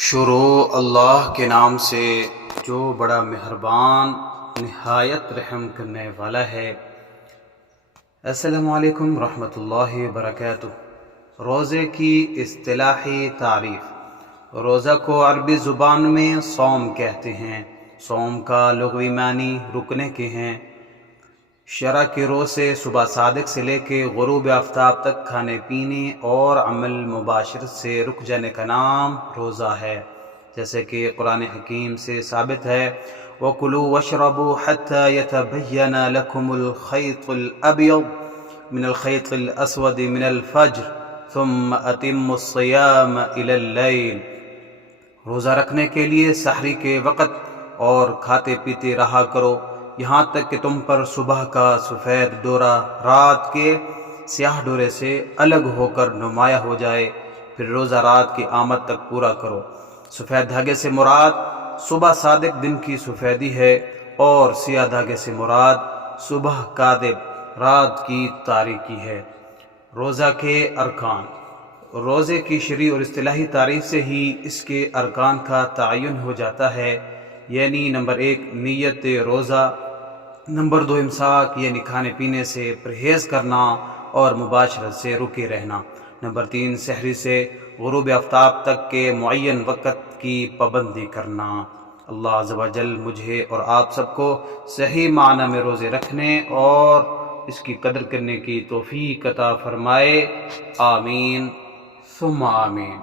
شروع اللہ کے نام سے جو بڑا مہربان نہایت رحم کرنے والا ہے۔ السلام علیکم ورحمۃ اللہ وبرکاتہ۔ روزے کی اصطلاحی تعریف۔ روزہ کو عربی زبان میں صوم کہتے ہیں۔ صوم کا لغوی معنی رکنے کے ہیں۔ شرع کے روز سے صبح صادق سے لے کے غروب آفتاب تک کھانے پینے اور عمل مباشرت سے رک جانے کا نام روزہ ہے، جیسے کہ قرآن حکیم سے ثابت ہے وَكُلُوا وَاشْرَبُوا حَتَّى يَتَبَيَّنَ لَكُمُ الْخَيْطُ الْأَبْيَضُ مِنَ الْخَيْطِ الْأَسْوَدِ مِنَ الْفَجْرِ ثُمَّ أَتِمُّوا الصِّيَامَ إِلَى اللَّيْلِ۔ روزہ رکھنے کے لیے سحری کے وقت اور کھاتے پیتے رہا کرو یہاں تک کہ تم پر صبح کا سفید ڈورا رات کے سیاہ ڈورے سے الگ ہو کر نمایاں ہو جائے، پھر روزہ رات کی آمد تک پورا کرو۔ سفید دھاگے سے مراد صبح صادق دن کی سفیدی ہے اور سیاہ دھاگے سے مراد صبح کاذب رات کی تاریکی ہے۔ روزہ کے ارکان۔ روزے کی شرعی اور اصطلاحی تعریف سے ہی اس کے ارکان کا تعین ہو جاتا ہے، یعنی نمبر 1 نیت روزہ، نمبر 2 امساک یعنی کھانے پینے سے پرہیز کرنا اور مباشرت سے رکے رہنا، نمبر 3 سحری سے غروب آفتاب تک کے معین وقت کی پابندی کرنا۔ اللہ عز و جل مجھے اور آپ سب کو صحیح معنی میں روزے رکھنے اور اس کی قدر کرنے کی توفیق عطا فرمائے، آمین ثم آمین۔